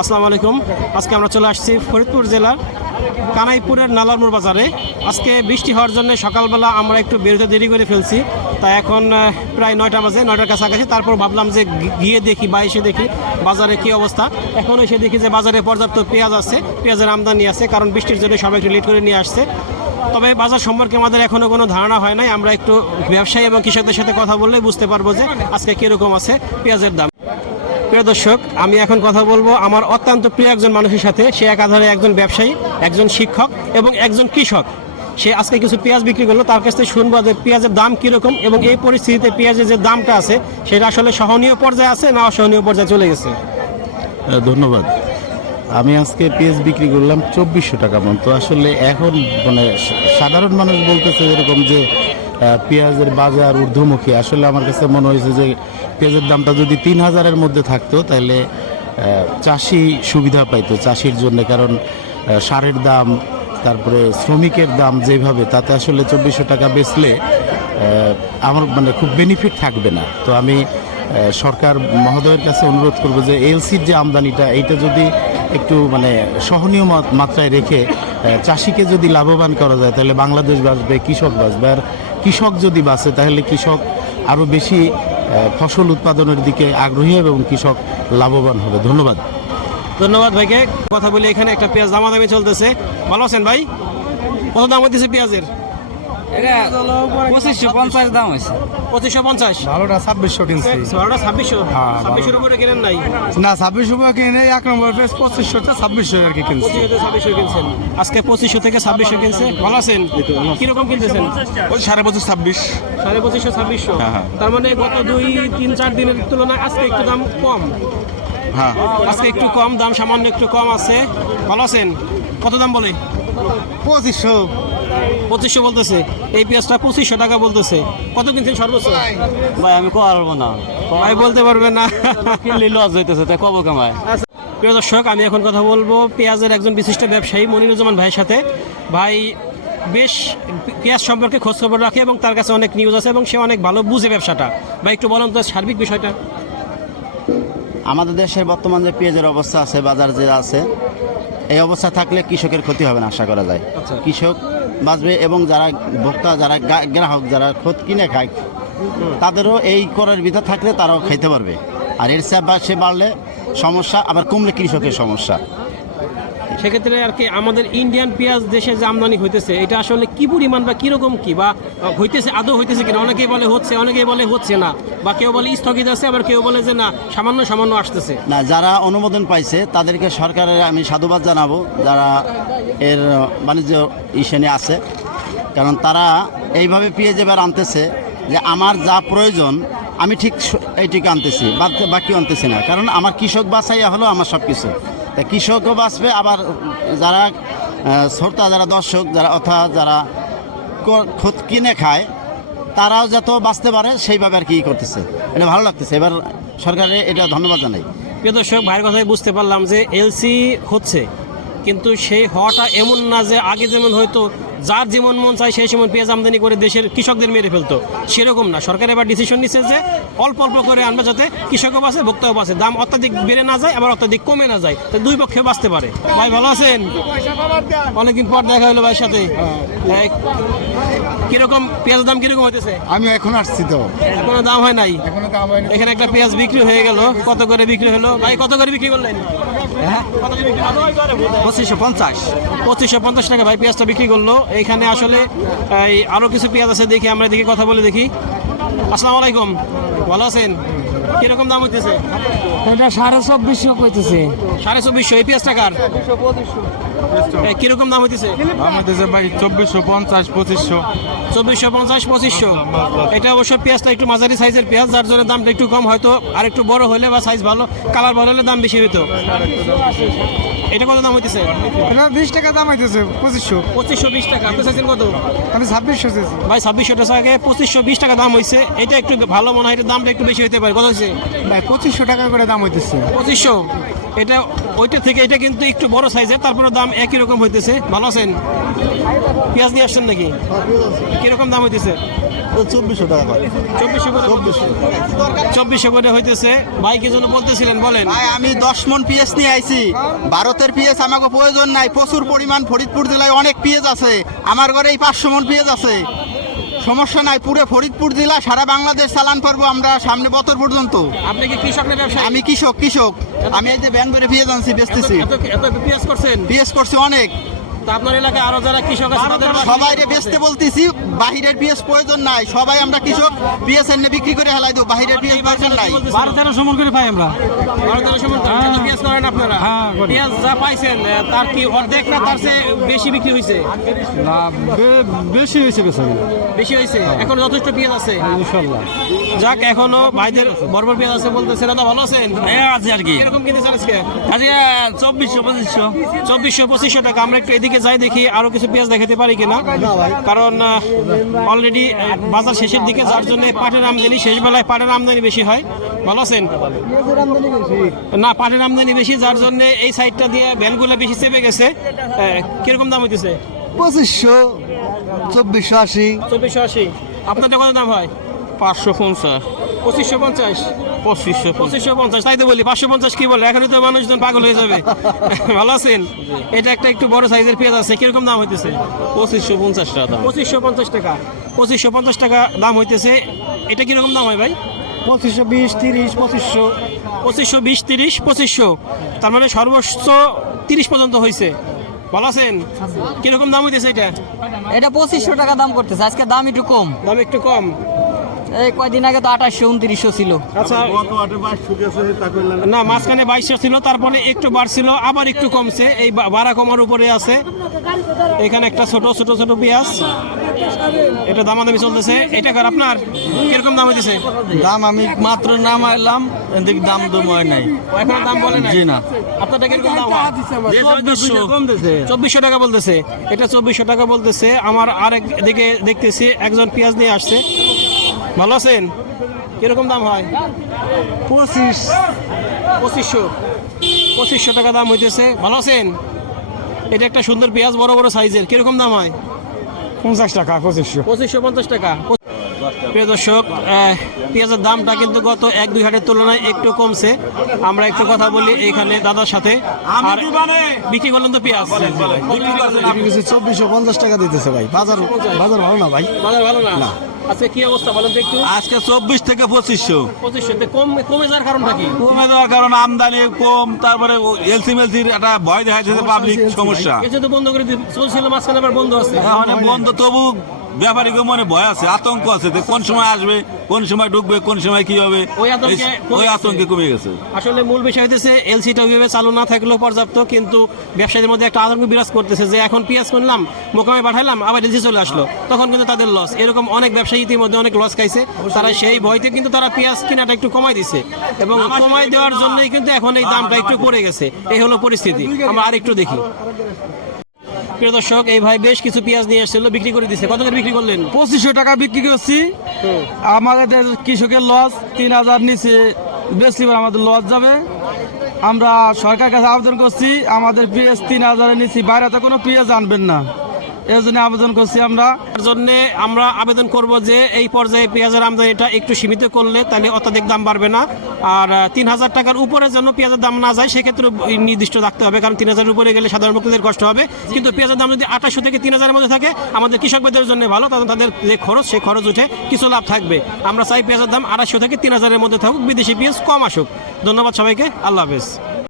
আসসালামু আলাইকুম। আজকে আমরা চলে আসছি ফরিদপুর জেলার কানাইপুরের নালারমোড় বাজারে। আজকে বৃষ্টি হওয়ার জন্য সকালবেলা আমরা একটু বেরোতে দেরি করে ফেলছি। তাই এখন প্রায় নয়টা বাজে, নয়টার কাছাকাছি। তারপর ভাবলাম যে গিয়ে দেখি বা এসে দেখি বাজারে কী অবস্থা। এখন এসে দেখি যে বাজারে পর্যাপ্ত পেঁয়াজ আছে, পেঁয়াজের আমদানি আছে, কারণ বৃষ্টির জন্য সবাই একটু লেট করে নিয়ে আসছে। তবে বাজার সম্পর্কে আমাদের এখনও কোনো ধারণা হয় নাই। আমরা একটু ব্যবসায়ী এবং কৃষকদের সাথে কথা বললেই বুঝতে পারব যে আজকে কীরকম আছে পেঁয়াজের দাম। প্রিয় দর্শক, আমি এখন কথা বলব আমার অত্যন্ত প্রিয় একজন মানুষের সাথে। সে একাধারে একজন ব্যবসায়ী, একজন শিক্ষক এবং একজন কৃষক। সে আজকে কিছু পেঁয়াজ বিক্রি করল, তার কাছ থেকে শুনব যে পেঁয়াজের দাম কীরকম এবং এই পরিস্থিতিতে পেঁয়াজের যে দামটা আছে, সেটা আসলে সহনীয় পর্যায়ে আছে না অসহনীয় পর্যায়ে চলে গেছে? ধন্যবাদ। আমি আজকে পেঁয়াজ বিক্রি করলাম চব্বিশশো টাকা মতো আসলে এখন মানে সাধারণ মানুষ বলতেছে এরকম যে পেঁয়াজের বাজার ঊর্ধ্বমুখী। আসলে আমার কাছে মনে হয়েছে যে পেঁয়াজের দামটা যদি তিন হাজারের মধ্যে থাকতো, তাহলে চাষি সুবিধা পাইতো চাষির জন্য। কারণ সারের দাম, তারপরে শ্রমিকের দাম যেভাবে, তাতে আসলে চব্বিশশো টাকা বেচলে আমার মানে খুব বেনিফিট থাকবে না। তো আমি সরকার মহোদয়ের কাছে অনুরোধ করব যে এলসির যে আমদানিটা, এইটা যদি একটু মানে সহনীয় মাত্রায় রেখে চাষিকে যদি লাভবান করা যায়, তাহলে বাংলাদেশ বাঁচবে, কৃষক বাঁচবে। আর কৃষক যদি বাঁচে, তাহলে কৃষক আরও বেশি ফসল উৎপাদনের দিকে আগ্রহী হবে এবং কৃষক লাভবান হবে। ধন্যবাদ। ধন্যবাদ ভাইকে। কথা বলে এখানে একটা পেঁয়াজ দামাদামি চলতেছে। ভালো আছেন ভাই? কত দাম হইতেছে পেঁয়াজের? পঁচিশশো পঞ্চাশ দাম হয়েছে। পঁচিশশো পঞ্চাশ? ভালোটা ছাব্বিশশো কিনছি। ছাব্বিশশো? হ্যাঁ, ছাব্বিশের উপরে কিনেন নাই? না ছাব্বিশশো কিনে এক নম্বর পঁচিশশো ছাব্বিশশো আর কি কিনছি। ছাব্বিশশো কিনছেন। আজকে পঁচিশশো থেকে ছাব্বিশশো কিনছে। ভালো আছেন? কীরকম কিনতেছেন? ওই সাড়ে পঁচিশ ছাব্বিশ। সাড়ে পঁচিশশো ছাব্বিশশো। তার মানে গত দুই তিন চার দিনের তুলনায় আজকে একটু দাম কম। হ্যাঁ। আজকে একটু কম দাম সামান্য একটু কম আছে। ভালো আছেন? কত দাম বলে? পঁচিশশো। পঁচিশশো বলতেছে। এই পেঁয়াজটা পঁচিশশো টাকা বলতেছে। কত কিনছেন সর্বোচ্চ? ভাই আমি পারব না। ভাই বলতে পারবে না। কিনলে লস হইতেছে তাই কব কামায় প্রিয় দর্শক আমি এখন কথা বলব পেঁয়াজের একজন বিশিষ্ট ব্যবসায়ী মনিরুজ্জামান ভাইয়ের সাথে। ভাই বেশ পেঁয়াজ সম্পর্কে খোঁজখবর রাখে এবং তার কাছে অনেক নিউজ আছে এবং সে অনেক ভালো বুঝে ব্যবসাটা। ভাই একটু বলুন তো সার্বিক বিষয়টা। আমাদের দেশের বর্তমান যে পেঁয়াজের অবস্থা আছে বাজার যে আছে এই অবস্থা থাকলে কৃষকের ক্ষতি হবে না আশা করা যায়। আচ্ছা। কৃষক বাঁচবে এবং যারা ভোক্তা যারা গ্রাহক যারা খোদ কিনে খায় তাদেরও এই করের ভিতর থাকলে তারাও খাইতে পারবে। আর এর চাপ সে বাড়লে সমস্যা আবার কমলে কৃষকের সমস্যা। সেক্ষেত্রে আর কি আমাদের ইন্ডিয়ান পেঁয়াজ দেশে যে আমদানি হইতেছে, এটা আসলে কি পরিমাণ বা কীরকম কি বা হইতেছে, আদৌ হইতেছে কিনা? অনেকেই বলে হচ্ছে, অনেকেই বলে হচ্ছে না। বা কেউ বলে স্থগিত আছে, আবার কেউ বলে যে না, সামান্য সামান্য আসতেছে। না, যারা অনুমোদন পাইছে, তাদেরকে সরকারের, আমি সাধুবাদ জানাব, যারা এর বাণিজ্য ইসেনে আছে। কারণ তারা এইভাবে পেঁয়াজ এবার আনতেছে, যে আমার যা প্রয়োজন, আমি ঠিক এইটিকে আনতেছি বাকি আনতেছি না। কারণ আমার কৃষক বাছাইয়া হলো আমার সব কিছু তা কৃষকও বাঁচবে, আবার যারা শ্রোতা, যারা দর্শক, যারা অর্থাৎ যারা খোদ কিনে খায়, তারাও যত বাঁচতে পারে, সেইভাবে আর কি করতেছে। এটা ভালো লাগতেছে। এবার সরকারের এটা ধন্যবাদ জানাই। প্রিয় দর্শক, ভাইয়ের কথাই বুঝতে পারলাম যে এলসি হচ্ছে, কিন্তু সেই হওয়াটা এমন না যে আগে যেমন হয়তো যার যেমন মন চায় সেই সময় পেঁয়াজ আমদানি করে দেশের কৃষকদের মেরে ফেলতো। সেরকম না। সরকার এবার ডিসিশন নিচ্ছে যে অল্প অল্প করে আনবে যাতে কৃষকও বাঁচে ভোক্তাও বাঁচে। দাম অত্যাধিক বেড়ে না যায় আবার অত্যাধিক কমে না যায়। তো দুই পক্ষে বাঁচতে পারে। ভাই ভালো আছেন? অনেকদিন পর দেখা হলো ভাইয়ের সাথে। কীরকম পেঁয়াজের দাম কীরকম হইতেছে? আমি এখন আসছি তো। এখনও দাম হয় নাই? এখানে একটা পেঁয়াজ বিক্রি হয়ে গেল। কত করে বিক্রি হলো? ভাই কত করে বিক্রি করলেন? করলেন? পঁচিশশো পঞ্চাশ। পঁচিশশো পঞ্চাশ টাকা ভাই পেঁয়াজটা বিক্রি করল। এইখানে আসলে, এই আরও কিছু পেঁয়াজ আছে দেখি, আমরা দেখি কথা বলে দেখি। আসসালামু আলাইকুম। ভালো আছেন? কীরকম দাম হইতেছে? এটা সাড়ে চব্বিশশো কইতেছে। সাড়ে চব্বিশশো এই পেঁয়াজ টাকার কীরকম দাম হইতেছে? আমাদের ভাই চব্বিশশো পঞ্চাশ পঁচিশশো। চব্বিশশো পঞ্চাশ পঁচিশশো। এটা অবশ্য পেঁয়াজটা একটু মাঝারি সাইজের পেঁয়াজ যার জন্য দামটা একটু কম হয়তো আর একটু বড় হলে বা সাইজ ভালো কালার ভালো হলে দাম বেশি হইতো। এটা কত দাম হইতেছে? এটা বিশ টাকা দাম হইতেছে পঁচিশশো। পঁচিশশো বিশ টাকা। আপনি চাইছেন কত? আমি ছাব্বিশশো ভাই ছাব্বিশশো টাকা পঁচিশশো বিশ টাকা দাম হয়েছে এটা একটু ভালো মনে হয় এটার দামটা একটু বেশি হতে পারে। কত হয়েছে। ভাই পঁচিশশো টাকা করে দাম হইতেছে। পঁচিশশো? এটা ওইটা থেকে এটা কিন্তু একটু বড় সাইজের তারপরে দাম একই রকম হইতেছে। ভালো আছেন? পেঁয়াজ নিয়ে আসছেন নাকি? কীরকম দাম হইতেছে? চব্বিশশো টাকা করে। চব্বিশশো করে? চব্বিশশো। করে হইতেছে। ভাই কি জন্য বলতেছিলেন বলেন। ভাই আমি দশ মন পিএস নিয়ে আইছি। ভারতের পিএস আমাকে প্রয়োজন নাই। প্রচুর পরিমাণ ফরিদপুর জেলায় অনেক পিএস আছে। আমার ঘরে এই পাঁচশো মন পিএস আছে। সমস্যা নাই পুরো ফরিদপুর জেলা সারা বাংলাদেশ চালান পারব আমরা সামনে বছর পর্যন্ত। আপনি কি কৃষক না ব্যবসায়ী? আমি কৃষক কৃষক। আমি এই যে ব্যাংক করে ফিরে আনছি বেচতেছি। এত এত পিএস করছেন? পিএস করছি অনেক। আপনার এলাকায় আরও যারা কৃষক আছে সবাই রে বেচতে বলতেছি বাহিরের পিএস প্রয়োজন নাই। সবাই আমরা কৃষক পিএস এনে বিক্রি করে হেলাই দেবো বাহিরের পিএস প্রয়োজন নাই। বারো তেরো সমন করে পাই আমরা। ভারতের সময় পেঁয়াজ করেন আপনারা। হ্যাঁ, যা পাইছেন তার কি অর্ধেক না তার চেয়ে বেশি বিক্রি হয়েছে না বেশি হয়েছে বেশি হয়েছে এখন যথেষ্ট পেঁয়াজ আছে? যাক এখনও ভাইদের বর্বর পেঁয়াজ আছে বলতেছে। দাদা ভালো আছেন? আছে আর কি। এরকম কিনেছেন আজকে? আজকে চব্বিশশো পঁচিশশো। চব্বিশশো পঁচিশশো টাকা। আমরা একটু এদিকে যাই দেখি আরও কিছু পেঁয়াজ দেখাতে পারি কিনা। কারণ অলরেডি বাজার শেষের দিকে যার জন্য পাটের আমদানি শেষ বেলায় পাটের আমদানি বেশি হয়। ভালো আছেন? না পাটের আমদানি বেশি যার জন্য এই সাইডটা দিয়ে ভ্যানগুলো বেশি চেপে গেছে। কীরকম দাম হইতেছে? পঁচিশশো চব্বিশশো আশি। চব্বিশশো আশি। আপনার কত দাম হয়? পাঁচশো পঞ্চাশ। পঁচিশশো পঞ্চাশ। পঁচিশশো পঁচিশশো পঞ্চাশ তাই তো বলি পাঁচশো পঞ্চাশ কি বলে? এখনই তো মানুষজন পাগল হয়ে যাবে। ভালো আছেন? এটা একটা একটু বড় সাইজের পেঁয়াজ আছে কীরকম দাম হইতেছে? পঁচিশশো পঞ্চাশ টাকা পঁচিশশো পঞ্চাশ টাকা। পঁচিশশো পঞ্চাশ টাকা দাম হইতেছে। এটা কীরকম দাম হয় ভাই? পঁচিশশো বিশ তিরিশ পঁচিশশো। পঁচিশশো বিশ তিরিশ পঁচিশশো। তার মানে সর্বোচ্চ তিরিশ পর্যন্ত হয়েছে ভালো আছেন? কীরকম দাম হইতেছে এটা? এটা পঁচিশশো টাকা দাম করতেছে আজকে দাম একটু কম। দাম একটু কম। এই কয়দিন আগে তো আঠাশশো উনত্রিশশো ছিল। আচ্ছা না মাঝখানে বাইশশো ছিল তারপরে একটু বাড়ছিল আবার একটু কমছে। এই বাড়া কমার উপরে আছে। এখানে একটা ছোট ছোট ছোট পেঁয়াজ। এটা দামাদামি চলতেছে। এটা কার আপনার? কীরকম দাম হইতেছে? দাম আমি মাত্র নাম আইলাম এদিকে দাম তো হয় নাই। এখন দাম বলে না জি না। আপনারটা কীরকম দাম? চব্বিশশো টাকা বলতেছে। এটা চব্বিশশো টাকা বলতেছে। আমার আরেক দিকে দেখতেছি একজন পেঁয়াজ নিয়ে আসছে। ভালো আছেন? কীরকম দাম হয়? পঁচিশ। পঁচিশশো। পঁচিশশো টাকা দাম হইতেছে। ভালো আছেন? এটা একটা সুন্দর পেঁয়াজ বড় বড় সাইজের। কীরকম দাম হয়? পঞ্চাশ টাকা পঁচিশশো। পঁচিশশো পঞ্চাশ টাকা। প্রিয় দর্শক পেঁয়াজের দামটা কিন্তু গত এক দুই হাটের তুলনায় একটু কমছে। আমরা একটু কথা বলি এখানে দাদার সাথে। আর বিক্রি করলেন তো পেঁয়াজ। চব্বিশশো পঞ্চাশ টাকা দিতেছে ভাই। বাজার বাজার ভালো না ভাই? বাজার ভালো না। আচ্ছা কি অবস্থা বলেন তো একটু? আজকে চব্বিশ থেকে পঁচিশশো। পঁচিশশো। কম কমে যাওয়ার কারণটা কি? কমে যাওয়ার কারণ আমদানি কম তারপরে এলসি মেলসির একটা ভয় দেখা যাচ্ছে পাবলিক সমস্যা। এসে তো বন্ধ করে দি- চলছিল মাঝখানে আবার বন্ধ আছে। এখন বন্ধ তবু ব্যাপারীকে মনে ভয় আছে আতঙ্ক আছে যে কোন সময় আসবে কোন সময় ঢুকবে কোন সময় কি হবে। ওই আতঙ্কে কমে গেছে। আসলে মূল বিষয় হচ্ছে এলসিটা ওইভাবে চালু না থাকলেও পর্যাপ্ত কিন্তু ব্যবসায়ীদের মধ্যে একটা আতঙ্ক বিরাজ করতেছে যে এখন পেঁয়াজ কিনলাম মোকামে পাঠালাম আবার এলসি চলে আসলো। তখন কিন্তু তাদের লস এরকম অনেক ব্যবসায়ী ইতিমধ্যে অনেক লস খাইছে। তারা সেই ভয়তে কিন্তু তারা পেঁয়াজ কেনাটা একটু কমাই দিছে। এবং কমাই দেওয়ার জন্যই কিন্তু এখন এই দামটা একটু পড়ে গেছে। এই হলো পরিস্থিতি। আমরা আরেকটু দেখি। প্রিয় দর্শক এই ভাই বেশ কিছু পেঁয়াজ নিয়ে এসেছিল বিক্রি করে দিছে। কত করে বিক্রি করলেন? পঁচিশশো টাকা বিক্রি করছি। আমাদের কৃষকের লস তিন হাজার নিচে বেশি আমাদের লস যাবে। আমরা সরকার কাছে আবেদন করছি আমাদের পিএস তিন হাজারের নিচে বাইরে তো কোনো পিএস আনবেন না। জন্য আবেদন করছি আমরা। তার জন্য আমরা আবেদন করব যে এই পর্যায়ে পেঁয়াজের আমদানিটা একটু সীমিত করলে তাহলে অত্যাধিক দাম বাড়বে না। আর তিন হাজার টাকার উপরে যেন পেঁয়াজের দাম না যায়, সেক্ষেত্রে নির্দিষ্ট রাখতে হবে। কারণ তিন হাজারের উপরে গেলে সাধারণ ভক্তদের কষ্ট হবে। কিন্তু পেঁয়াজের দাম যদি আঠাশশো থেকে তিন হাজারের মধ্যে থাকে, আমাদের কৃষকদের জন্য ভালো। কারণ তাদের যে খরচ, সেই খরচ উঠে কিছু লাভ থাকবে। আমরা চাই পেঁয়াজের দাম আড়াইশো থেকে তিন হাজারের মধ্যে থাকুক, বিদেশি পেঁয়াজ কম আসুক। ধন্যবাদ সবাইকে। আল্লাহ হাফেজ।